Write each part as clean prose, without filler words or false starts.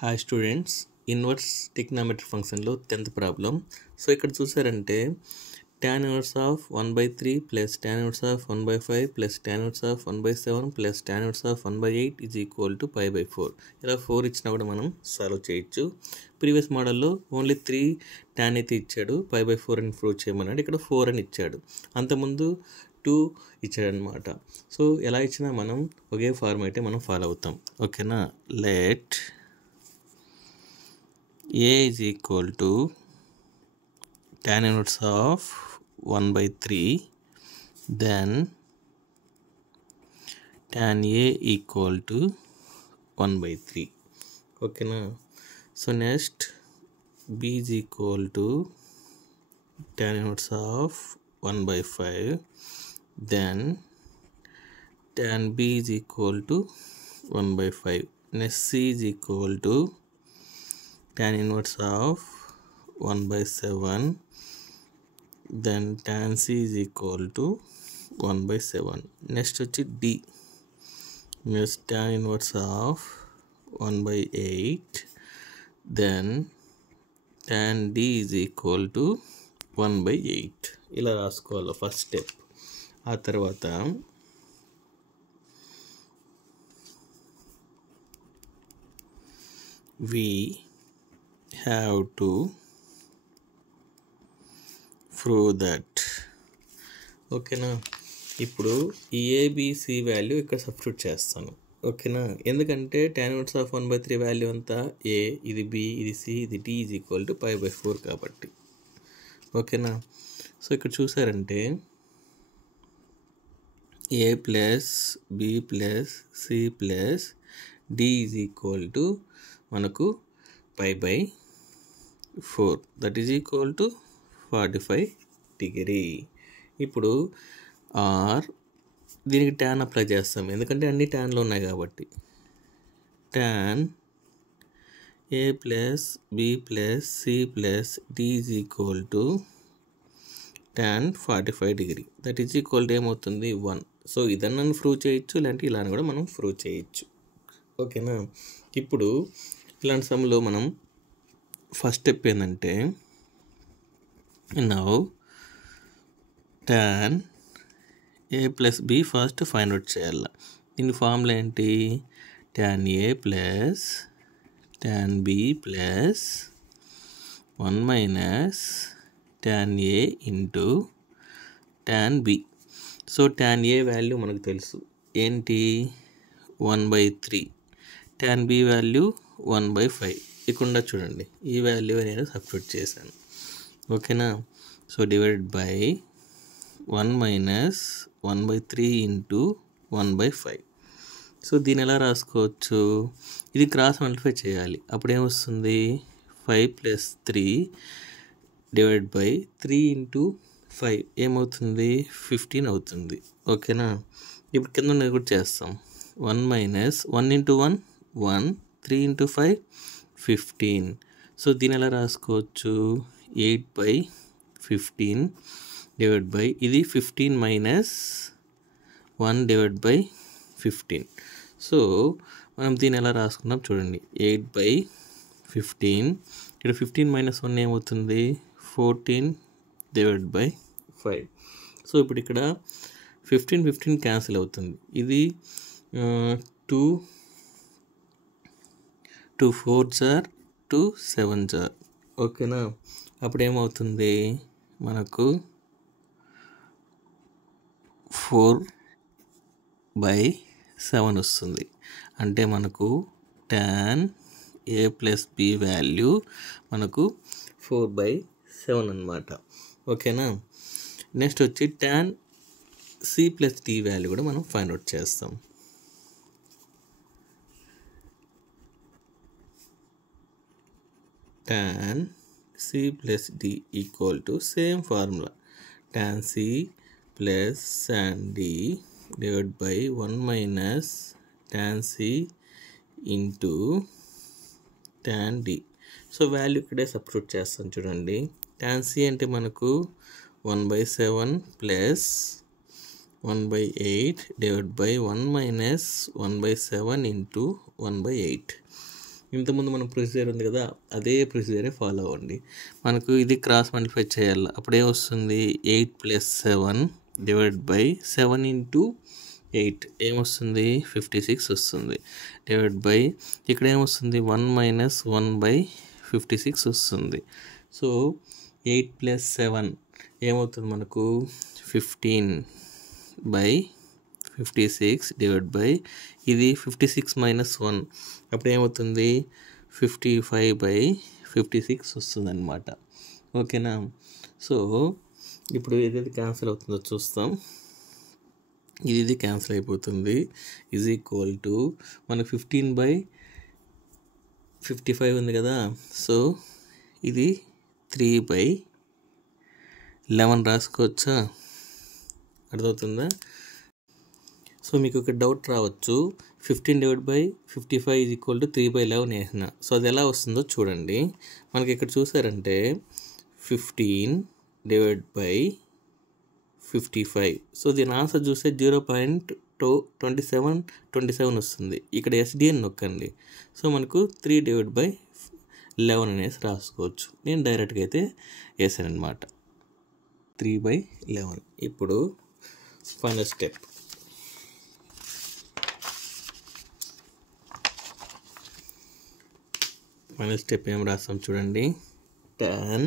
Hi students, inverse trigonometry ఫంక్షన్లో 10th problem. So ఇక్కడ చూసారంటే tan inverse of 1/3 plus tan inverse of 1/5 plus tan inverse of 1/7 plus tan inverse of 1/8 is equal to pi/4. ఇలా 4 ఇచ్చినా కూడా మనం solve చేయొచ్చు. Previous మోడల్లో only 3 tan అయితే ఇచ్చాడు, pi/4 అని ప్రూవ్ చేయమన్నాడు. ఇక్కడ 4 అని ఇచ్చాడు, అంతకుముందు 2 ఇచ్చాడు అనమాట. సో ఎలా ఇచ్చినా మనం ఒకే ఫార్మాటే మనం ఫాలో అవుతాం. ఓకేనా? Let A is equal to tan inverse of 1/3, then tan A equal to 1/3. Okay na? So next B is equal to tan inverse of 1/5, then tan B is equal to 1/5. Next C is equal to tan inverse of 1/7, then tan C is equal to 1/7. Next వచ్చి D, next tan inverse of 1/8, then tan D is equal to 1/8. ఇలా రాసుకోవాలి first step. ఆ తర్వాత we have to prove that. ఓకేనా? ఇప్పుడు ఈ ABC value ఇక్కడ substitute చేస్తాను. ఓకేనా? ఎందుకంటే tan inverse of 1/3 వాల్యూ అంతా ఏ, ఇది బి, ఇది సి, ఇది D is equal to pi/4 కాబట్టి. ఓకేనా? సో ఇక్కడ చూసారంటే A plus B plus C plus D is equal to మనకు pi/4, that is equal to 45 degree. ఇప్పుడు ఆర్ దీనికి ట్యాన్ అప్లై చేస్తాం, ఎందుకంటే అన్ని ట్యాన్లు ఉన్నాయి కాబట్టి. Tan A plus B plus C plus D is equal to tan 45 degree, that is equal to ఏమవుతుంది 1. సో ఇదన్నా ప్రూవ్ చేయొచ్చు, ఇలాంటి ఇలాని కూడా మనం ప్రూవ్ చేయొచ్చు. ఓకేనా? ఇప్పుడు ఇలాంటి సమయంలో మనం ఫస్ట్ స్టెప్ ఏంటంటే now tan a plus B first find out చేయాలి. దీని ఫార్ములా ఏంటి? tan a plus tan b plus 1 minus tan a into tan b. So tan a value మనకు తెలుసు ఏంటి, 1/3. tan b value 1/5. ఇక్కడ చూడండి, ఈ వాల్యూ నేను సబ్స్టిట్యూట్ చేశాను. ఓకేనా? So divided by 1 minus 1/3 into 1/5. So దీన్ని ఎలా రాసుకోవచ్చు? ఇది క్రాస్ మల్టిప్లై చేయాలి, అప్పుడు ఏమొస్తుంది 5 + 3 డివైడ్ బై 3 ఇంటూ 5 ఏమవుతుంది 15 అవుతుంది. ఓకేనా? ఇప్పుడు కింద ఉన్నది కూడా చేస్తాం. 1 మైనస్ 1 ఇంటూ 1 1, 3 ఇంటూ 5 15. సో దీని ఎలా రాసుకోవచ్చు 8/15 డివైడ్ బై ఇది 15 మైనస్ 1 డివైడ్ బై 15. సో మనం దీన్ని ఎలా రాసుకున్నాం చూడండి, 8/15. ఇక్కడ 15 మైనస్ 1 ఏమవుతుంది 14 డివైడ్ బై 5. సో ఇప్పుడు ఇక్కడ 15 క్యాన్సిల్ అవుతుంది. ఇది 2 4s are 2 7s are. ఓకేనా? అప్పుడు ఏమవుతుంది మనకు 4/7 వస్తుంది. అంటే మనకు tan a plus B value మనకు 4/7 అన్నమాట. ఓకేనా? నెక్స్ట్ వచ్చి tan c plus d value కూడా మనం ఫైండ్ అవుట్ చేస్తాం. tan c plus d equal to same formula, tan c plus tan d divided by 1 minus tan c into tan d. So value ఇక్కడే substitute చేస్తాం చూడండి. tan c అంటే మనకు 1/7 plus 1/8 divided by 1 minus 1/7 into 1/8. ఇంతకుముందు మనం procedure ఉంది కదా, అదే ప్రొసీజరే ఫాలో అవ్వండి. మనకు ఇది క్రాస్ మల్టిప్లై చేయాలి. అప్పుడే వస్తుంది 8 + 7 డివైడ్ బై 7 × 8 ఏమొస్తుంది 56 వస్తుంది. డివైడ్ బై ఇక్కడ ఏమొస్తుంది 1 - 1/56 వస్తుంది. సో 8 + 7 ఏమవుతుంది మనకు 15/56 డివైడ్ బై ఇది 56 - 1 అప్పుడు ఏమవుతుంది 55/56 వస్తుంది అనమాట. ఓకేనా. సో ఇప్పుడు ఏదైతే క్యాన్సిల్ అవుతుందో చూస్తాం. ఇది క్యాన్సిల్ అయిపోతుంది. ఈజ్ ఈక్వల్ టు మనకు 15/55 ఉంది కదా. సో ఇది 3/11 రాసుకోవచ్చా? అర్థమవుతుందా? సో మీకు ఒక డౌట్ రావచ్చు, 15/55 = 3/11 వేసిన. సో అది ఎలా వస్తుందో చూడండి. మనకి ఇక్కడ చూసారంటే 15/55. సో దీని ఆన్సర్ చూస్తే 0.27 వస్తుంది. ఇక్కడ SDN నొక్కండి. సో మనకు 3/11 అనేసి రాసుకోవచ్చు. నేను డైరెక్ట్గా అయితే వేసాను అనమాట 3/11. ఇప్పుడు ఫైనల్ స్టెప్. ఏం రాస్తాం చూడండి. tan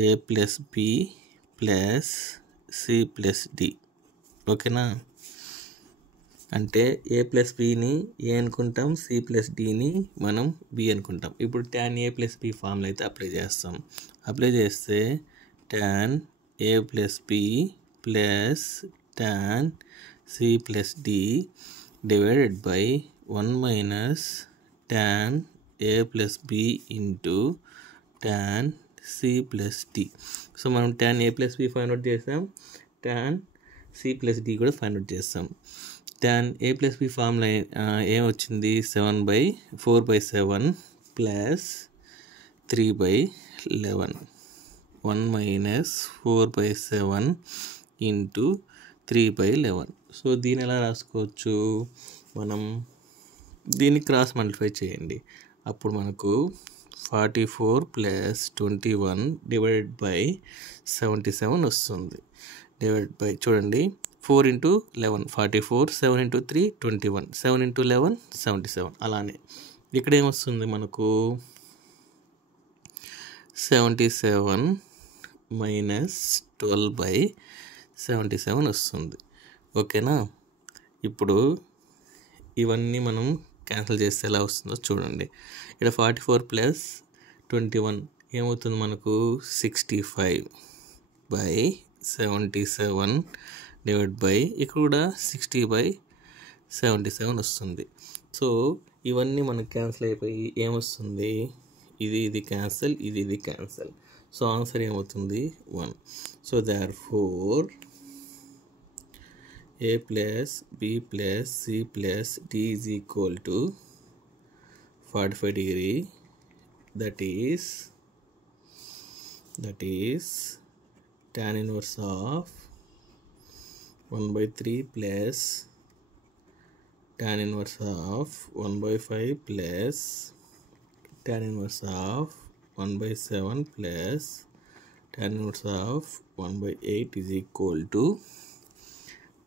A + B + C + D. ఓకేనా. అంటే A + Bని A అనుకుంటాం, C + Dని మనం B అనుకుంటాం. ఇప్పుడు tan A + B ఫార్ములా అయితే అప్లై చేస్తాం. అప్లై చేస్తే tan A + B + tan C + D divided by 1 - tan A + B × tan C + D. So మనం tan A + B find out చేసాం, tan C + D కూడా find out చేస్తాం. tan A + B formula ఏమొచ్చింది 4/7 + 3/11. 1 - 4/7 × 3/11. So దీన్ని ఎలా రాసుకోవచ్చు? మనం దీన్ని క్రాస్ మల్టిప్లై చేయండి. అప్పుడు మనకు 44 + 21 డివైడెడ్ బై 77 వస్తుంది. డివైడ్ బై చూడండి 4 × 11 44, 7 × 3 21, 7 × 11 77. అలానే ఇక్కడ ఏమొస్తుంది మనకు 77 - 12/77 వస్తుంది. ఓకేనా. ఇప్పుడు ఇవన్నీ మనం క్యాన్సిల్ చేస్తే ఎలా వస్తుందో చూడండి. ఇక్కడ 44 + 21 ఏమవుతుంది మనకు 65/77 డివైడ్ బై ఇక్కడ కూడా 60/77 వస్తుంది. సో ఇవన్నీ మనకు క్యాన్సిల్ అయిపోయి ఏమొస్తుంది, ఇది క్యాన్సిల్, ఇది క్యాన్సిల్. సో ఆన్సర్ ఏమవుతుంది 1. So therefore A + B + C + D is equal to 45 degree. That is tan inverse of 1/3 plus tan inverse of 1/5 plus tan inverse of 1/7 plus tan inverse of 1/8 is equal to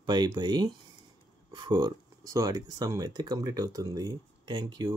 π/4. So అడిగి some అయితే complete అవుతుంది. Thank you.